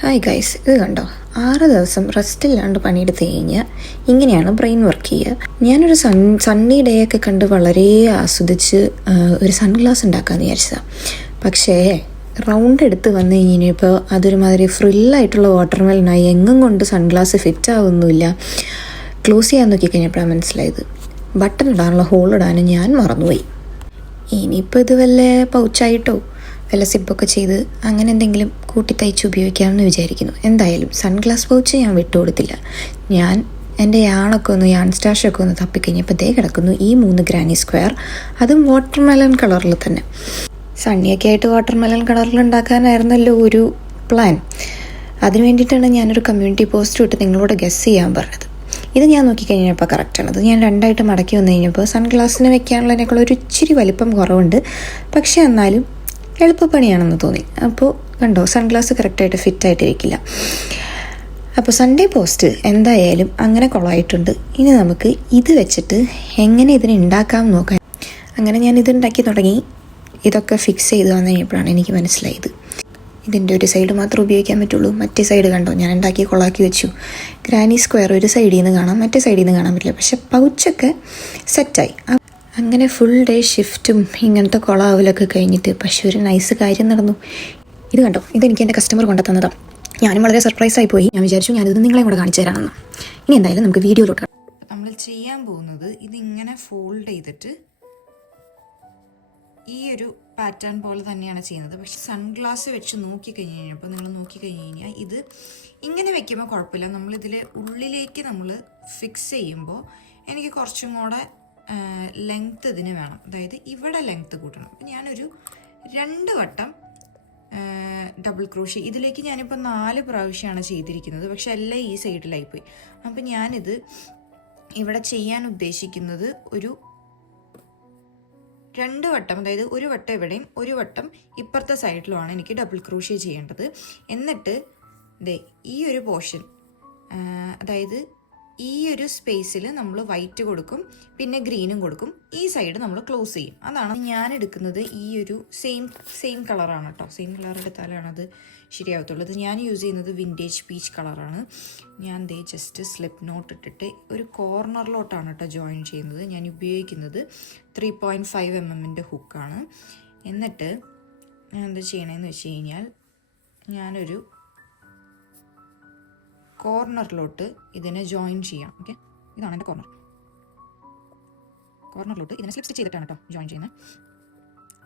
Hi guys, ഇത് കണ്ടോ? 6 ദിവസം റെസ്റ്റില്ലാണ്ട് പണിയെടുത്ത് കഴിഞ്ഞാൽ ഇങ്ങനെയാണ് ബ്രെയിൻ വർക്ക് ചെയ്യുക. ഞാനൊരു സണ്ണി ഡേ ഒക്കെ കണ്ട് വളരെ ആസ്വദിച്ച് ഒരു സൺഗ്ലാസ് ഉണ്ടാക്കാമെന്ന് വിചാരിച്ചതാണ്. പക്ഷേ റൗണ്ട് എടുത്ത് വന്നു കഴിഞ്ഞപ്പോൾ അതൊരുമാതിരി ഫ്രില്ലായിട്ടുള്ള വാട്ടർമെലനായി. എങ്ങും കൊണ്ട് സൺഗ്ലാസ് ഫിറ്റ് ആവുന്നില്ല. ക്ലോസ് ചെയ്യാൻ നോക്കിക്കഴിഞ്ഞപ്പോഴാണ് മനസ്സിലായത് ബട്ടൺ ഇടാനുള്ള ഹോൾ ഇടാനും ഞാൻ മറന്നുപോയി. ഇനിയിപ്പോൾ ഇത് വല്ല പൗച്ചായിട്ടോ വല്ല സിപ്പൊക്കെ ചെയ്ത് അങ്ങനെ എന്തെങ്കിലും കൂട്ടി തയ്ച്ച് ഉപയോഗിക്കാമെന്ന് വിചാരിക്കുന്നു. എന്തായാലും സൺഗ്ലാസ് പൗച്ച് ഞാൻ വിട്ടുകൊടുത്തില്ല. ഞാൻ എൻ്റെ യാൺ സ്റ്റാഷൊക്കെ ഒന്ന് തപ്പിക്കഴിഞ്ഞപ്പോൾ ദേ കിടക്കുന്നു ഈ 3 ഗ്രാനി സ്ക്വയർ, അതും വാട്ടർമെലൺ കളറിൽ തന്നെ. സണ്ണിയൊക്കെ ആയിട്ട് വാട്ടർമെലൺ കളറിൽ ഉണ്ടാക്കാനായിരുന്നല്ലോ ഒരു പ്ലാൻ. അതിന് വേണ്ടിയിട്ടാണ് ഞാനൊരു കമ്മ്യൂണിറ്റി പോസ്റ്റ് ഇട്ട് നിങ്ങളോട് ഗസ് ചെയ്യാൻ പറഞ്ഞത്. ഇത് ഞാൻ നോക്കിക്കഴിഞ്ഞപ്പോൾ കറക്റ്റാണ്. അത് ഞാൻ 2ആയിട്ട് മടക്കി വന്നു കഴിഞ്ഞപ്പോൾ സൺഗ്ലാസിന് വെക്കാനുള്ളതിനേക്കാൾ ഒരു ഇച്ചിരി വലിപ്പം കുറവുണ്ട്. പക്ഷേ എന്നാലും എളുപ്പപ്പണിയാണെന്ന് തോന്നി. അപ്പോൾ കണ്ടോ, സൺഗ്ലാസ് കറക്റ്റായിട്ട് ഫിറ്റായിട്ടിരിക്കില്ല. അപ്പോൾ സൺഡേ പോസ്റ്റ് എന്തായാലും അങ്ങനെ കൊളായിട്ടുണ്ട്. ഇനി നമുക്ക് ഇത് വെച്ചിട്ട് എങ്ങനെ ഇതിനെ ഉണ്ടാക്കാം നോക്കാം. അങ്ങനെ ഞാൻ ഇതുണ്ടാക്കി തുടങ്ങി. ഇതൊക്കെ ഫിക്സ് ചെയ്ത് വന്നു കഴിഞ്ഞപ്പോഴാണ് എനിക്ക് മനസ്സിലായത് ഇതിൻ്റെ ഒരു സൈഡ് മാത്രമേ ഉപയോഗിക്കാൻ പറ്റുള്ളൂ. മറ്റേ സൈഡ് കണ്ടോ, ഞാൻ ഉണ്ടാക്കി കൊളാക്കി വെച്ചു. ഗ്രാനി സ്ക്വയർ ഒരു സൈഡിൽ നിന്ന് കാണാം, മറ്റേ സൈഡിൽ നിന്ന് കാണാൻ പറ്റില്ല. പക്ഷെ പൗച്ചൊക്കെ സെറ്റായി. അങ്ങനെ ഫുൾ ഡേ ഷിഫ്റ്റും ഇങ്ങനത്തെ കൊളാവലൊക്കെ കഴിഞ്ഞിട്ട് പക്ഷെ ഒരു നൈസ് കാര്യം നടന്നു. ഇത് കണ്ടോ, ഇതെനിക്ക് എൻ്റെ കസ്റ്റമർ കൊണ്ടുതന്നതാണ്. ഞാനും വളരെ സർപ്രൈസായി പോയി. ഞാൻ വിചാരിച്ചു ഞാനിത് നിങ്ങളെ കൂടെ കാണിച്ചു തരാമെന്ന്. ഇനി എന്തായാലും നമുക്ക് വീഡിയോയിലോട്ട് നമ്മൾ ചെയ്യാൻ പോകുന്നത് ഇതിങ്ങനെ ഫോൾഡ് ചെയ്തിട്ട് ഈ ഒരു പാറ്റേൺ പോലെ തന്നെയാണ് ചെയ്യുന്നത്. പക്ഷെ സൺഗ്ലാസ് വെച്ച് നോക്കിക്കഴിഞ്ഞ് കഴിഞ്ഞപ്പോൾ നിങ്ങൾ നോക്കിക്കഴിഞ്ഞ് കഴിഞ്ഞാൽ ഇത് ഇങ്ങനെ വെക്കുമ്പോൾ കുഴപ്പമില്ല. നമ്മളിതിൽ ഉള്ളിലേക്ക് നമ്മൾ ഫിക്സ് ചെയ്യുമ്പോൾ എനിക്ക് കുറച്ചും കൂടെ ലെങ്ത്ത് ഇതിന് വേണം. അതായത് ഇവിടെ ലെങ്ത്ത് കൂട്ടണം. അപ്പം ഞാനൊരു 2 വട്ടം ഡബിൾ ക്രോഷ്യ ഇതിലേക്ക് ഞാനിപ്പോൾ 4 പ്രാവശ്യമാണ് ചെയ്തിരിക്കുന്നത്. പക്ഷെ എല്ലാം ഈ സൈഡിലായിപ്പോയി. അപ്പം ഞാനിത് ഇവിടെ ചെയ്യാൻ ഉദ്ദേശിക്കുന്നത് ഒരു 2 വട്ടം, അതായത് 1 വട്ടം ഇവിടെയും 1 വട്ടം ഇപ്പുറത്തെ സൈഡിലുമാണ് എനിക്ക് ഡബിൾ ക്രോഷ്യ ചെയ്യേണ്ടത്. എന്നിട്ട് ഈ ഒരു പോർഷൻ, അതായത് ഈ ഒരു സ്പേസിൽ നമ്മൾ വൈറ്റ് കൊടുക്കും, പിന്നെ ഗ്രീനും കൊടുക്കും. ഈ സൈഡ് നമ്മൾ ക്ലോസ് ചെയ്യും. അതാണ് ഞാൻ എടുക്കുന്നത്. ഈ ഒരു സെയിം കളറാണ് കേട്ടോ. സെയിം കളർ എടുത്താലാണ് അത് ശരിയാവത്തുള്ളൂ. ഇത് ഞാൻ യൂസ് ചെയ്യുന്നത് വിൻറ്റേജ് പീച്ച് കളറാണ്. ഞാൻ ജസ്റ്റ് സ്ലിപ്പ് നോട്ട് ഇട്ടിട്ട് ഒരു കോർണറിലോട്ടാണ് കേട്ടോ ജോയിൻ ചെയ്യുന്നത്. ഞാൻ ഉപയോഗിക്കുന്നത് 3.5 mm ഹുക്കാണ്. എന്നിട്ട് ഞാൻ എന്താ ചെയ്യണമെന്ന് വെച്ച് കഴിഞ്ഞാൽ ഞാനൊരു കോർണറിലോട്ട് ഇതിനെ ജോയിൻ ചെയ്യാം. ഓക്കെ, ഇതാണ് എൻ്റെ കോർണറിലോട്ട് ഇതിനെ സ്ലിപ്പ് സ്റ്റിച്ച് ചെയ്തിട്ടാണ് കേട്ടോ ജോയിൻ ചെയ്യുന്നത്.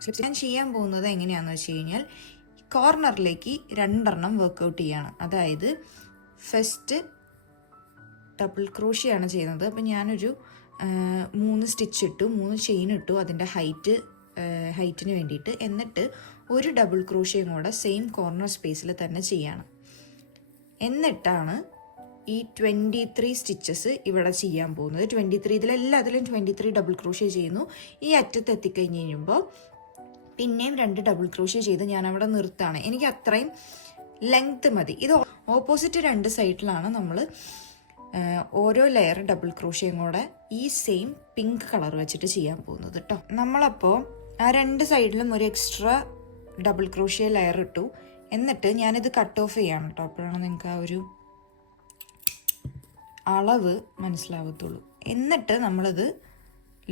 സ്ലിപ്പ് ഞാൻ ചെയ്യാൻ പോകുന്നത് എങ്ങനെയാണെന്ന് വെച്ച് കഴിഞ്ഞാൽ കോർണറിലേക്ക് 2 വർക്കൗട്ട് ചെയ്യാണ്. അതായത് ഫസ്റ്റ് ഡബിൾ ക്രോഷ്യാണ് ചെയ്യുന്നത്. അപ്പം ഞാനൊരു 3 സ്റ്റിച്ച് ഇട്ടു, 3 ചെയിൻ ഇട്ടു അതിൻ്റെ ഹൈറ്റിന് വേണ്ടിയിട്ട്. എന്നിട്ട് ഒരു ഡബിൾ ക്രോഷ്യയും കൂടെ സെയിം കോർണർ സ്പേസിൽ തന്നെ ചെയ്യണം. എന്നിട്ടാണ് ഈ 23 സ്റ്റിച്ചസ് ഇവിടെ ചെയ്യാൻ പോകുന്നത്. 23 ഇതിലെല്ലാത്തിലും 23 ഡബിൾ ക്രോഷ്യ ചെയ്യുന്നു. ഈ അറ്റത്ത് എത്തിക്കഴിഞ്ഞ് കഴിയുമ്പോൾ പിന്നെയും 2 ഡബിൾ ക്രോഷ്യ ചെയ്ത് ഞാൻ അവിടെ നിർത്താണ്. എനിക്ക് അത്രയും ലെങ്ത്ത് മതി. ഇത് ഓപ്പോസിറ്റ് 2 സൈഡിലാണ് നമ്മൾ ഓരോ ലെയർ ഡബിൾ ക്രോഷ്യയും കൂടെ ഈ സെയിം പിങ്ക് കളർ വെച്ചിട്ട് ചെയ്യാൻ പോകുന്നത് കേട്ടോ. നമ്മളപ്പോൾ ആ 2 സൈഡിലും ഒരു എക്സ്ട്രാ ഡബിൾ ക്രോഷ്യ ലെയർ ഇട്ടു. എന്നിട്ട് ഞാനിത് കട്ട് ഓഫ് ചെയ്യാണ് കേട്ടോ. അപ്പോഴാണ് നിങ്ങൾക്ക് ആ ഒരു അളവ് മനസ്സിലാവത്തുള്ളൂ. എന്നിട്ട് നമ്മളിത്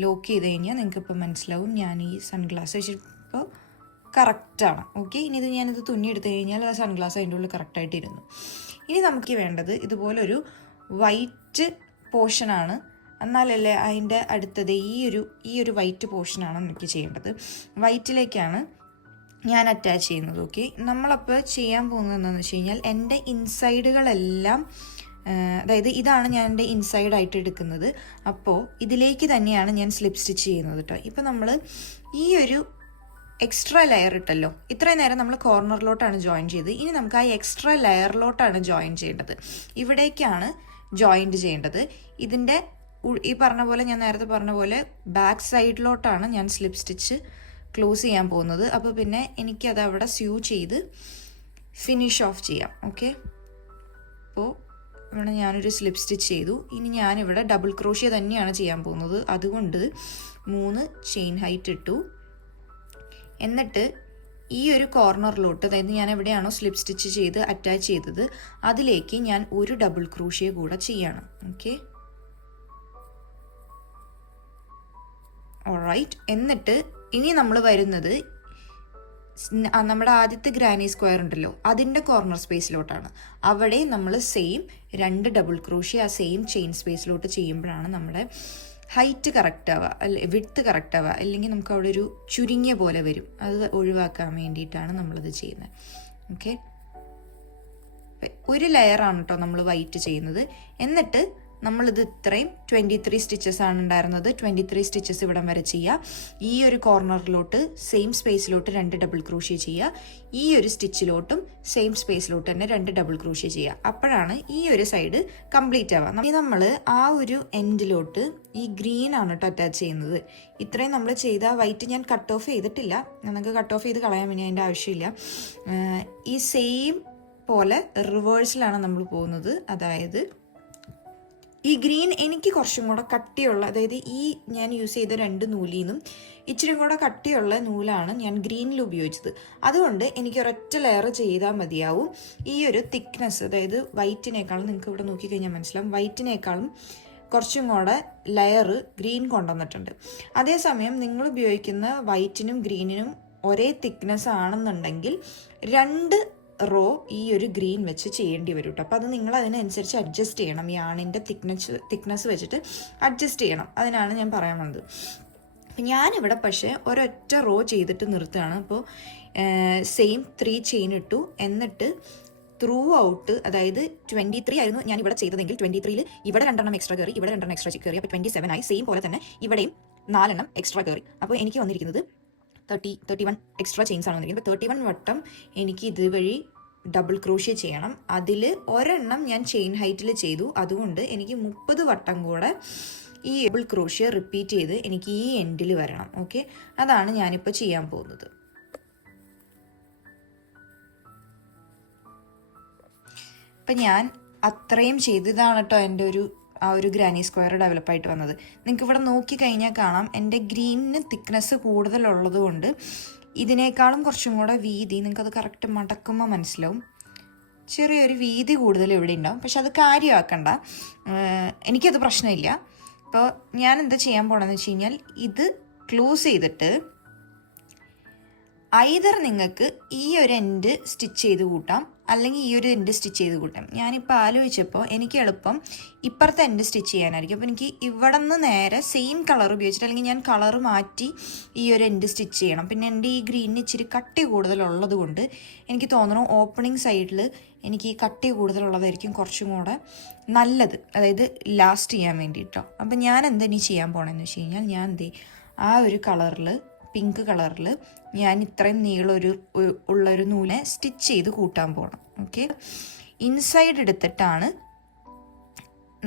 ലോക്ക് ചെയ്ത് കഴിഞ്ഞാൽ നിങ്ങൾക്കിപ്പോൾ മനസ്സിലാവും ഞാൻ ഈ സൺഗ്ലാസ് വെച്ചിപ്പോൾ കറക്റ്റാണ്. ഓക്കെ, ഇനി ഞാനിത് തുന്നിയെടുത്ത് കഴിഞ്ഞാൽ ആ സൺഗ്ലാസ് അതിൻ്റെ ഉള്ളിൽ കറക്റ്റായിട്ട് ഇരുന്നു. ഇനി നമുക്ക് വേണ്ടത് ഇതുപോലൊരു വൈറ്റ് പോർഷനാണ്. എന്നാലല്ലേ അതിൻ്റെ അടുത്തത് ഈ ഒരു വൈറ്റ് പോർഷനാണ് എനിക്ക് ചെയ്യേണ്ടത്. വൈറ്റിലേക്കാണ് ഞാൻ അറ്റാച്ച് ചെയ്യുന്നത്. ഓക്കെ, നമ്മളപ്പോൾ ചെയ്യാൻ പോകുന്നത് എന്താണെന്ന് വെച്ച് കഴിഞ്ഞാൽ എൻ്റെ ഇൻസൈഡുകളെല്ലാം, അതായത് ഇതാണ് ഞാൻ എൻ്റെ ഇൻസൈഡായിട്ട് എടുക്കുന്നത്. അപ്പോൾ ഇതിലേക്ക് തന്നെയാണ് ഞാൻ സ്ലിപ്പ് സ്റ്റിച്ച് ചെയ്യുന്നത് കേട്ടോ. ഇപ്പോൾ നമ്മൾ ഈ ഒരു എക്സ്ട്രാ ലെയർ ഇട്ടല്ലോ, ഇത്രയും നേരം നമ്മൾ കോർണറിലോട്ടാണ് ജോയിൻ ചെയ്ത്. ഇനി നമുക്ക് ആ എക്സ്ട്രാ ലെയറിലോട്ടാണ് ജോയിൻ ചെയ്യേണ്ടത്. ഇവിടേക്കാണ് ജോയിൻറ്റ് ചെയ്യേണ്ടത്. ഇതിൻ്റെ ഈ പറഞ്ഞ പോലെ, ഞാൻ നേരത്തെ പറഞ്ഞ പോലെ ബാക്ക് സൈഡിലോട്ടാണ് ഞാൻ സ്ലിപ്പ് സ്റ്റിച്ച് ക്ലോസ് ചെയ്യാൻ പോകുന്നത്. അപ്പോൾ പിന്നെ എനിക്കത് അവിടെ സ്യൂ ചെയ്ത് ഫിനിഷ് ഓഫ് ചെയ്യാം. ഓക്കെ, അപ്പോൾ ഇവിടെ ഞാനൊരു സ്ലിപ്പ് സ്റ്റിച്ച് ചെയ്തു. ഇനി ഞാനിവിടെ ഡബിൾ ക്രോഷ്യ തന്നെയാണ് ചെയ്യാൻ പോകുന്നത്. അതുകൊണ്ട് 3 ചെയിൻ ഹൈറ്റ് ഇട്ടു. എന്നിട്ട് ഈ ഒരു കോർണറിലോട്ട്, അതായത് ഞാൻ എവിടെയാണോ സ്ലിപ്പ് സ്റ്റിച്ച് ചെയ്ത് അറ്റാച്ച് ചെയ്തത് അതിലേക്ക് ഞാൻ ഒരു ഡബിൾ ക്രോഷ്യ കൂടെ ചെയ്യണം. Okay, alright. എന്നിട്ട് ഇനി നമ്മൾ വരുന്നത് നമ്മുടെ ആദ്യത്തെ ഗ്രാനി സ്ക്വയർ ഉണ്ടല്ലോ അതിൻ്റെ കോർണർ സ്പേസിലോട്ടാണ്. അവിടെ നമ്മൾ സെയിം 2 ഡബിൾ ക്രോഷ്യ ആ സെയിം ചെയിൻ സ്പേസിലോട്ട് ചെയ്യുമ്പോഴാണ് നമ്മുടെ ഹൈറ്റ് കറക്റ്റ് ആവുക, അല്ലെ വിഡ്ത്ത് കറക്റ്റ് ആവുക. അല്ലെങ്കിൽ നമുക്ക് അവിടെ ഒരു ചുരുങ്ങിയ പോലെ വരും. അത് ഒഴിവാക്കാൻ വേണ്ടിയിട്ടാണ് നമ്മളിത് ചെയ്യുന്നത്. ഓക്കെ, ഒരു ലെയറാണ് കേട്ടോ നമ്മൾ വൈറ്റ് ചെയ്യുന്നത്. എന്നിട്ട് നമ്മളിത് ഇത്രയും 23 സ്റ്റിച്ചസ് ആണ് ഉണ്ടായിരുന്നത്. 23 സ്റ്റിച്ചസ് ഇവിടം വരെ ചെയ്യുക. ഈ ഒരു കോർണറിലോട്ട് സെയിം സ്പേസിലോട്ട് 2 ഡബിൾ ക്രോഷ്യ ചെയ്യുക. ഈ ഒരു സ്റ്റിച്ചിലോട്ടും സെയിം സ്പേസിലോട്ട് തന്നെ 2 ഡബിൾ ക്രോഷ്യ ചെയ്യുക. അപ്പോഴാണ് ഈ ഒരു സൈഡ് കംപ്ലീറ്റ് ആവുക. ഇനി നമ്മൾ ആ ഒരു എൻഡിലോട്ട് ഈ ഗ്രീൻ ആണ് കേട്ടോ അറ്റാച്ച് ചെയ്യുന്നത്. ഇത്രയും നമ്മൾ ചെയ്ത വൈറ്റ് ഞാൻ കട്ട് ഓഫ് ചെയ്തിട്ടില്ല. നമുക്ക് കട്ട് ഓഫ് ചെയ്ത് കളയാൻ വേണ്ടി അതിൻ്റെ ആവശ്യമില്ല. ഈ സെയിം പോലെ റിവേഴ്സിലാണ് നമ്മൾ പോകുന്നത്. അതായത് ഈ ഗ്രീൻ എനിക്ക് കുറച്ചും കൂടെ കട്ടിയുള്ള, അതായത് ഈ ഞാൻ യൂസ് ചെയ്ത 2 നൂലിൽ നിന്നും ഇച്ചിരി കൂടെ കട്ടിയുള്ള നൂലാണ് ഞാൻ ഗ്രീനിൽ ഉപയോഗിച്ചത്. അതുകൊണ്ട് എനിക്ക് ഒരൊറ്റ ലെയർ ചെയ്താൽ മതിയാവും. ഈ ഒരു തിക്നെസ്, അതായത് വൈറ്റിനേക്കാളും, നിങ്ങൾക്ക് ഇവിടെ നോക്കിക്കഴിഞ്ഞാൽ മനസ്സിലാവും, വൈറ്റിനേക്കാളും കുറച്ചും കൂടെ ലെയർ ഗ്രീൻ കൊണ്ടുവന്നിട്ടുണ്ട്. അതേസമയം നിങ്ങൾ ഉപയോഗിക്കുന്ന വൈറ്റിനും ഗ്രീനിനും ഒരേ തിക്നെസ് ആണെന്നുണ്ടെങ്കിൽ 2 റോ ഈ ഒരു ഗ്രീൻ വെച്ച് ചെയ്യേണ്ടി വരും കേട്ടോ. അപ്പോൾ അത് നിങ്ങൾ അതിനനുസരിച്ച് അഡ്ജസ്റ്റ് ചെയ്യണം. ഈ ആണിൻ്റെ തിക്നെസ് വെച്ചിട്ട് അഡ്ജസ്റ്റ് ചെയ്യണം. അതിനാണ് ഞാൻ പറയാൻ വന്നത്. അപ്പം ഞാനിവിടെ പക്ഷേ ഒരൊറ്റ റോ ചെയ്തിട്ട് നിർത്തുകയാണ്. അപ്പോൾ സെയിം 3 ചെയിൻ ഇട്ടു. എന്നിട്ട് ത്രൂ ഔട്ട്, അതായത് 23 ആയിരുന്നു ഞാൻ ഇവിടെ ചെയ്തതെങ്കിൽ 23-ൽ ഇവിടെ 2 എക്സ്ട്രാ കയറി, ഇവിടെ 2 എക്സ്ട്രാ കയറി. അപ്പോൾ 27 ആയി. സെയിം പോലെ തന്നെ ഇവിടെയും 4 എക്സ്ട്രാ കയറി. അപ്പോൾ എനിക്ക് വന്നിരിക്കുന്നത് 31 എക്സ്ട്രാ ചെയിൻസ് ആണ് വന്നിരിക്കുന്നത്. 31 വട്ടം എനിക്ക് ഇതുവഴി ഡബിൾ ക്രോഷ്യ ചെയ്യണം. അതിൽ ഒരെണ്ണം ഞാൻ ചെയിൻ ഹൈറ്റിൽ ചെയ്തു. അതുകൊണ്ട് എനിക്ക് 30 വട്ടം കൂടെ ഈ ഡബിൾ ക്രോഷ്യ റിപ്പീറ്റ് ചെയ്ത് എനിക്ക് ഈ എൻഡിൽ വരണം. ഓക്കെ, അതാണ് ഞാനിപ്പോൾ ചെയ്യാൻ പോകുന്നത്. അപ്പം ഞാൻ അത്രയും ചെയ്തതാണ് കേട്ടോ എൻ്റെ ആ ഒരു ഗ്രാനി സ്ക്വയർ ഡെവലപ്പായിട്ട് വന്നത്. നിങ്ങൾക്ക് ഇവിടെ നോക്കിക്കഴിഞ്ഞാൽ കാണാം എൻ്റെ ഗ്രീനിന് തിക്നെസ് കൂടുതലുള്ളത് കൊണ്ട് ഇതിനേക്കാളും കുറച്ചും കൂടെ വീതി, നിങ്ങൾക്കത് കറക്റ്റ് മടക്കുമ്പോൾ മനസ്സിലാവും, ചെറിയൊരു വീതി കൂടുതൽ ഇവിടെ ഉണ്ടാവും. പക്ഷെ അത് കാര്യമാക്കണ്ട, എനിക്കത് പ്രശ്നമില്ല. അപ്പോൾ ഞാൻ എന്താ ചെയ്യാൻ പോകണമെന്ന് വെച്ച് കഴിഞ്ഞാൽ ഇത് ക്ലോസ് ചെയ്തിട്ട് ഐദർ നിങ്ങൾക്ക് ഈ ഒരു എൻഡ് സ്റ്റിച്ച് ചെയ്ത് കൂട്ടാം, അല്ലെങ്കിൽ ഈ ഒരു എൻഡ് സ്റ്റിച്ച് ചെയ്ത് കൂട്ടാം. ഞാനിപ്പോൾ ആലോചിച്ചപ്പോൾ എനിക്ക് എളുപ്പം ഇപ്പുറത്തെ എൻഡ് സ്റ്റിച്ച് ചെയ്യാനായിരിക്കും. അപ്പോൾ എനിക്ക് ഇവിടെ നിന്ന് നേരെ സെയിം കളർ ഉപയോഗിച്ചിട്ട്, അല്ലെങ്കിൽ ഞാൻ കളർ മാറ്റി ഈ ഒരു എൻഡ് സ്റ്റിച്ച് ചെയ്യണം. പിന്നെ എൻ്റെ ഈ ഗ്രീനിന് ഇച്ചിരി കട്ടി കൂടുതലുള്ളത് കൊണ്ട് എനിക്ക് തോന്നുന്നു ഓപ്പണിംഗ് സൈഡിൽ എനിക്ക് ഈ കട്ടി കൂടുതലുള്ളതായിരിക്കും കുറച്ചും കൂടെ നല്ലത്, അതായത് ലാസ്റ്റ് ചെയ്യാൻ വേണ്ടിയിട്ടോ. അപ്പം ഞാൻ എന്തെങ്കിലും ചെയ്യാൻ പോകണമെന്ന് വെച്ച് കഴിഞ്ഞാൽ, ഞാൻ ആ ഒരു കളറിൽ, പിങ്ക് കളറിൽ ഞാൻ ഇത്രയും ഉള്ളൊരു നൂലെ സ്റ്റിച്ച് ചെയ്ത് കൂട്ടാൻ പോകണം. ഓക്കെ, ഇൻസൈഡ് എടുത്തിട്ടാണ്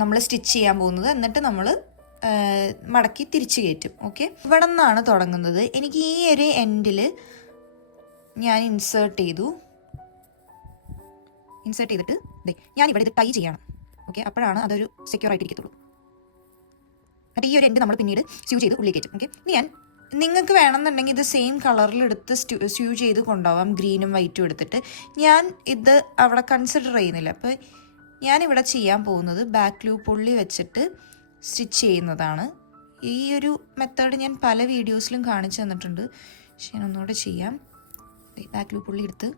നമ്മൾ സ്റ്റിച്ച് ചെയ്യാൻ പോകുന്നത്. എന്നിട്ട് നമ്മൾ മടക്കി തിരിച്ചു കയറ്റും. ഓക്കെ, ഇവിടെ നിന്നാണ് തുടങ്ങുന്നത്. എനിക്ക് ഈ ഒരു എൻഡിൽ ഞാൻ ഇൻസേർട്ട് ചെയ്തിട്ട് ഞാൻ ഇവിടെ ഇത് ടൈ ചെയ്യണം. ഓക്കെ, അപ്പോഴാണ് അതൊരു സെക്യൂർ ആയിട്ട് ഇരിക്കത്തുള്ളൂ. എന്നിട്ട് ഈ ഒരു എൻഡ് നമ്മൾ പിന്നീട് സ്യൂ ചെയ്ത് ഉള്ളിൽ കയറ്റും. ഓക്കെ, ഇനി ഞാൻ നിങ്ങൾക്ക് വേണമെന്നുണ്ടെങ്കിൽ ഇത് സെയിം കളറിൽ എടുത്ത് സ്യൂ ചെയ്ത് കൊണ്ടുപോകാം, ഗ്രീനും വൈറ്റും എടുത്തിട്ട്. ഞാൻ ഇത് അവിടെ കൺസിഡർ ചെയ്യുന്നില്ല. അപ്പോൾ ഞാനിവിടെ ചെയ്യാൻ പോകുന്നത് ബാക്ക് ലൂപ്പ് പുള്ളി വെച്ചിട്ട് സ്റ്റിച്ച് ചെയ്യുന്നതാണ്. ഈ ഒരു മെത്തേഡ് ഞാൻ പല വീഡിയോസിലും കാണിച്ചു തന്നിട്ടുണ്ട്. പക്ഷെ ഞാൻ ഒന്നുകൂടെ ചെയ്യാം. ബാക്ക് ലൂപ്പ് പുള്ളി എടുത്ത്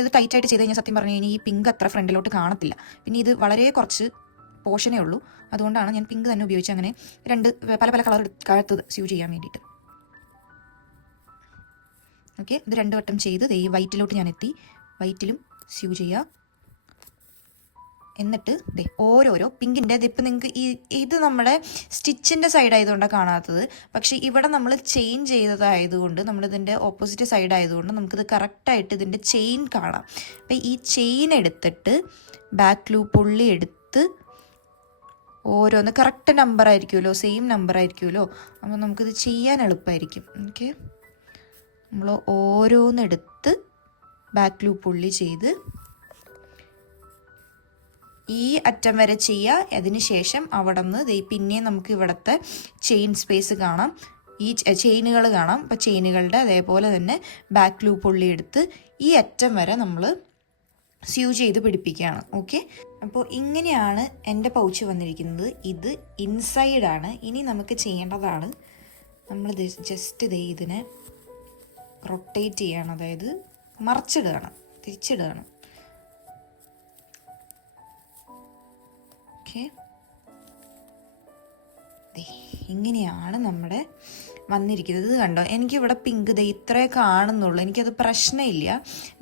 ഇത് ടൈറ്റായിട്ട് ചെയ്ത് കഴിഞ്ഞാൽ സത്യം പറഞ്ഞു കഴിഞ്ഞാൽ ഈ പിങ്ക് അത്ര ഫ്രണ്ടിലോട്ട് കാണത്തില്ല. പിന്നെ ഇത് വളരെ കുറച്ച് പോർഷനേ ഉള്ളൂ. അതുകൊണ്ടാണ് ഞാൻ പിങ്ക് തന്നെ ഉപയോഗിച്ച് അങ്ങനെ പല കളർ എടുത്ത് സ്യൂ ചെയ്യാൻ വേണ്ടിയിട്ട്. ഓക്കെ, ഇത് 2 വട്ടം ചെയ്ത് ഈ വൈറ്റിലോട്ട് ഞാൻ എത്തി. വൈറ്റിലും സ്യൂ ചെയ്യുക. എന്നിട്ട് ഓരോരോ പിങ്കിൻ്റെ ഇപ്പം നിങ്ങൾക്ക് ഇത് നമ്മുടെ സ്റ്റിച്ചിൻ്റെ സൈഡ് ആയതുകൊണ്ടാണ് കാണാത്തത്. പക്ഷേ ഇവിടെ നമ്മൾ ചെയിൻ ചെയ്തതായതുകൊണ്ട്, നമ്മളിതിൻ്റെ ഓപ്പോസിറ്റ് സൈഡ് ആയതുകൊണ്ട് നമുക്കിത് കറക്റ്റായിട്ട് ഇതിൻ്റെ ചെയിൻ കാണാം. അപ്പം ഈ ചെയിൻ എടുത്തിട്ട് ബാക്ക് ലൂപ്പ് പുള്ളി എടുത്ത് ഓരോന്ന് കറക്റ്റ് നമ്പർ ആയിരിക്കുമല്ലോ, സെയിം നമ്പർ ആയിരിക്കുമല്ലോ. അപ്പോൾ നമുക്കിത് ചെയ്യാൻ എളുപ്പമായിരിക്കും. ഓക്കെ, നമ്മൾ ഓരോന്നെടുത്ത് ബാക്ക് ലൂപ്പ് പുള്ളി ചെയ്ത് ഈ അറ്റം വരെ ചെയ്യുക. അതിന് ശേഷം അവിടെ നിന്ന് പിന്നെയും നമുക്ക് ഇവിടുത്തെ ചെയിൻ സ്പേസ് കാണാം. ഈ ചെയിനുകൾ കാണാം. അപ്പോൾ ചെയിനുകളുടെ അതേപോലെ തന്നെ ബാക്ക് ലൂപ്പ് ഉള്ളിയെടുത്ത് ഈ അറ്റം വരെ നമ്മൾ സ്യൂ ചെയ്ത് പിടിപ്പിക്കുകയാണ്. ഓക്കെ, അപ്പോൾ ഇങ്ങനെയാണ് എൻ്റെ പൗച്ച് വന്നിരിക്കുന്നത്. ഇത് ഇൻസൈഡാണ്. ഇനി നമുക്ക് ചെയ്യേണ്ടതാണ്, നമ്മൾ ജസ്റ്റ് ഇതിനെ റൊട്ടേറ്റ് ചെയ്യണം, അതായത് മറിച്ചിടുകയാണ്, തിരിച്ചിടുകയാണ്. ഓക്കെ, ഇങ്ങനെയാണ് നമ്മുടെ വന്നിരിക്കുന്നത്. ഇത് കണ്ടോ, എനിക്കിവിടെ പിങ്ക് ഇത്രേ കാണുന്നുള്ളൂ, എനിക്കത് പ്രശ്നമില്ല.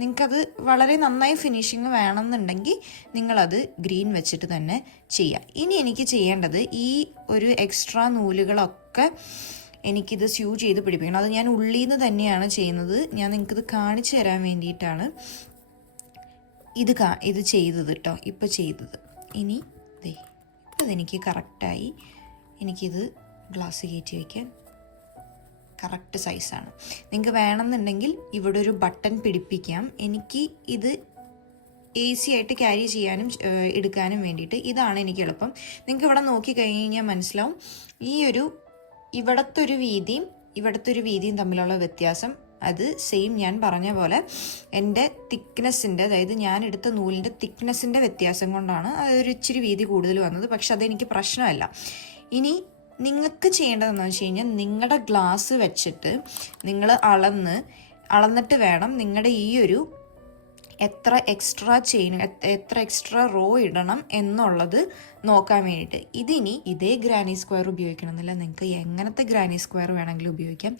നിങ്ങൾക്കത് വളരെ നന്നായി ഫിനിഷിങ് വേണമെന്നുണ്ടെങ്കിൽ നിങ്ങളത് ഗ്രീൻ വെച്ചിട്ട് തന്നെ ചെയ്യാം. ഇനി എനിക്ക് ചെയ്യേണ്ടത് ഈ ഒരു എക്സ്ട്രാ നൂലുകളൊക്കെ എനിക്കിത് സ്യൂ ചെയ്ത് പിടിപ്പിക്കണം. അത് ഞാൻ ഉള്ളിൽ നിന്ന് തന്നെയാണ് ചെയ്യുന്നത്. ഞാൻ നിങ്ങൾക്കിത് കാണിച്ചു തരാൻ വേണ്ടിയിട്ടാണ് ഇത് ചെയ്തത് കേട്ടോ, ഇപ്പോൾ ചെയ്തത്. ഇനി ഇപ്പോൾ ഇതെനിക്ക് കറക്റ്റായി. എനിക്കിത് ഗ്ലാസ് കയറ്റി വയ്ക്കാൻ കറക്റ്റ് സൈസാണ്. നിങ്ങൾക്ക് വേണമെന്നുണ്ടെങ്കിൽ ഇവിടെ ഒരു ബട്ടൺ പിടിപ്പിക്കാം. എനിക്ക് ഇത് ഈസി ആയിട്ട് ക്യാരി ചെയ്യാനും എടുക്കാനും വേണ്ടിയിട്ട് ഇതാണ് എനിക്ക് എളുപ്പം. നിങ്ങൾക്ക് ഇവിടെ നോക്കി കഴിഞ്ഞാൽ മനസ്സിലാവും ഈ ഒരു ഇവിടത്തെ ഒരു വീതിയും തമ്മിലുള്ള വ്യത്യാസം. അത് സെയിം ഞാൻ പറഞ്ഞ പോലെ എൻ്റെ തിക്നെസ്സിൻ്റെ, അതായത് ഞാൻ എടുത്ത നൂലിൻ്റെ തിക്നെസ്സിൻ്റെ വ്യത്യാസം കൊണ്ടാണ് അതൊരു ഇച്ചിരി വീതി കൂടുതൽ വന്നത്. പക്ഷെ അതെനിക്ക് പ്രശ്നമല്ല. ഇനി നിങ്ങൾക്ക് ചെയ്യേണ്ടതെന്ന് വെച്ച് കഴിഞ്ഞാൽ നിങ്ങളുടെ ഗ്ലാസ് വെച്ചിട്ട് നിങ്ങൾ അളന്നിട്ട് വേണം നിങ്ങളുടെ ഈ ഒരു എത്ര എക്സ്ട്രാ റോ ഇടണം എന്നുള്ളത് നോക്കാൻ വേണ്ടിയിട്ട്. ഇതിനി ഇതേ ഗ്രാനി സ്ക്വയർ ഉപയോഗിക്കണമെന്നില്ല, നിങ്ങൾക്ക് എങ്ങനത്തെ ഗ്രാനി സ്ക്വയർ വേണമെങ്കിലും ഉപയോഗിക്കാം.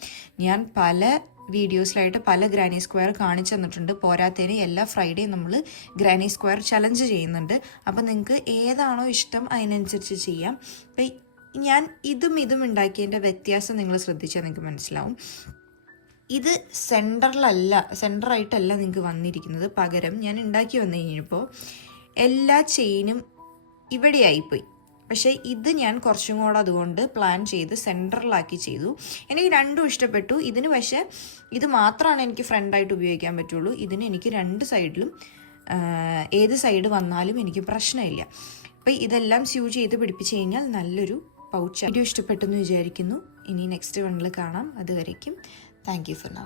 ഞാൻ പല വീഡിയോസിലായിട്ട് പല ഗ്രാനി സ്ക്വയർ കാണിച്ചു തന്നിട്ടുണ്ട്. പോരാത്തതിന് എല്ലാ ഫ്രൈഡേയും നമ്മൾ ഗ്രാനി സ്ക്വയർ ചലഞ്ച് ചെയ്യുന്നുണ്ട്. അപ്പം നിങ്ങൾക്ക് ഏതാണോ ഇഷ്ടം അതിനനുസരിച്ച് ചെയ്യാം. അപ്പം ഞാൻ ഇതും ഉണ്ടാക്കിയതിൻ്റെ വ്യത്യാസം നിങ്ങൾ ശ്രദ്ധിച്ചാൽ നിങ്ങൾക്ക് മനസ്സിലാവും. ഇത് സെൻറ്ററായിട്ടല്ല നിങ്ങൾക്ക് വന്നിരിക്കുന്നത്. പകരം ഞാൻ ഉണ്ടാക്കി വന്നു കഴിഞ്ഞപ്പോൾ എല്ലാ ചെയിനും ഇവിടെയായിപ്പോയി. പക്ഷേ ഇത് ഞാൻ കുറച്ചും കൂടെ അതുകൊണ്ട് പ്ലാൻ ചെയ്ത് സെൻട്രലാക്കി ചെയ്തു. എനിക്ക് രണ്ടും ഇഷ്ടപ്പെട്ടു. ഇതിന് പക്ഷേ ഇത് മാത്രമാണ് എനിക്ക് ഫ്രണ്ടായിട്ട് ഉപയോഗിക്കാൻ പറ്റുള്ളൂ. ഇതിന് എനിക്ക് രണ്ട് സൈഡിലും ഏത് സൈഡ് വന്നാലും എനിക്ക് പ്രശ്നമില്ല. അപ്പോൾ ഇതെല്ലാം സ്യൂ ചെയ്ത് പിടിപ്പിച്ച് കഴിഞ്ഞാൽ നല്ലൊരു പൗച്ച്. വീഡിയോ ഇഷ്ടപ്പെട്ടെന്ന് വിചാരിക്കുന്നു. ഇനി നെക്സ്റ്റ് വണ്ണിൽ കാണാം. അതുവരേക്കും താങ്ക് യു ഫോർ നൗ.